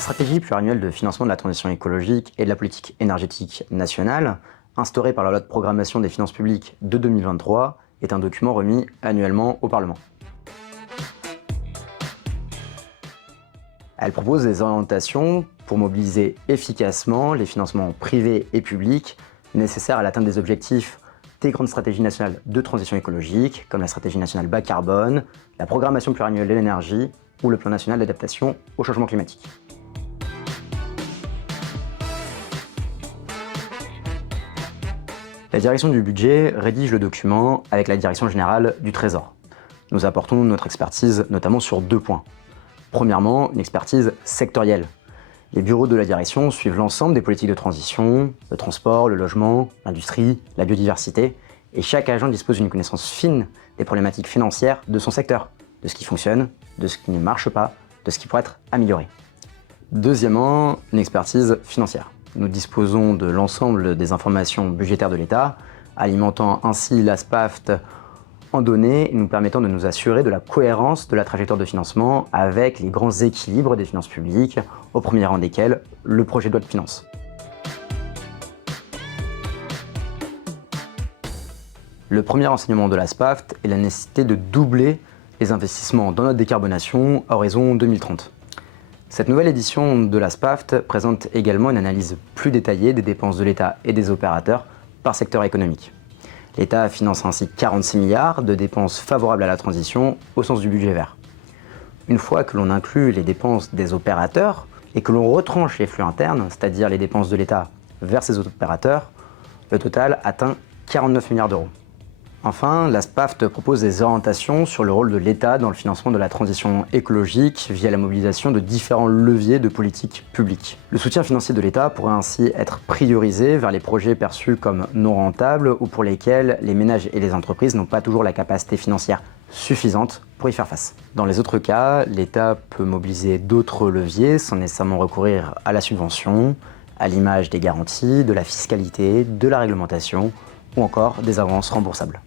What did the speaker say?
stratégie pluriannuelle de financement de la transition écologique et de la politique énergétique nationale, instaurée par la loi de programmation des finances publiques de 2023, est un document remis annuellement au Parlement. Elle propose des orientations pour mobiliser efficacement les financements privés et publics nécessaires à l'atteinte des objectifs des grandes stratégies nationales de transition écologique, comme la stratégie nationale bas carbone, la programmation pluriannuelle de l'énergie ou le plan national d'adaptation au changement climatique. La direction du budget rédige le document avec la direction générale du Trésor. Nous apportons notre expertise notamment sur 2 points. Premièrement, une expertise sectorielle. Les bureaux de la direction suivent l'ensemble des politiques de transition, le transport, le logement, l'industrie, la biodiversité, et chaque agent dispose d'une connaissance fine des problématiques financières de son secteur, de ce qui fonctionne, de ce qui ne marche pas, de ce qui pourrait être amélioré. Deuxièmement, une expertise financière. Nous disposons de l'ensemble des informations budgétaires de l'État, alimentant ainsi l'ASPAFT en données et nous permettant de nous assurer de la cohérence de la trajectoire de financement avec les grands équilibres des finances publiques, au premier rang desquels le projet de loi de finances. Le premier enseignement de l'ASPAFT est la nécessité de doubler les investissements dans notre décarbonation à horizon 2030. Cette nouvelle édition de l'ASPAFT présente également une analyse plus détaillée des dépenses de l'État et des opérateurs par secteur économique. L'État finance ainsi 46 milliards de dépenses favorables à la transition au sens du budget vert. Une fois que l'on inclut les dépenses des opérateurs et que l'on retranche les flux internes, c'est-à-dire les dépenses de l'État vers ces opérateurs, le total atteint 49 milliards d'euros. Enfin, l'ASPAFT propose des orientations sur le rôle de l'État dans le financement de la transition écologique via la mobilisation de différents leviers de politique publique. Le soutien financier de l'État pourrait ainsi être priorisé vers les projets perçus comme non rentables ou pour lesquels les ménages et les entreprises n'ont pas toujours la capacité financière suffisante pour y faire face. Dans les autres cas, l'État peut mobiliser d'autres leviers sans nécessairement recourir à la subvention, à l'image des garanties, de la fiscalité, de la réglementation ou encore des avances remboursables.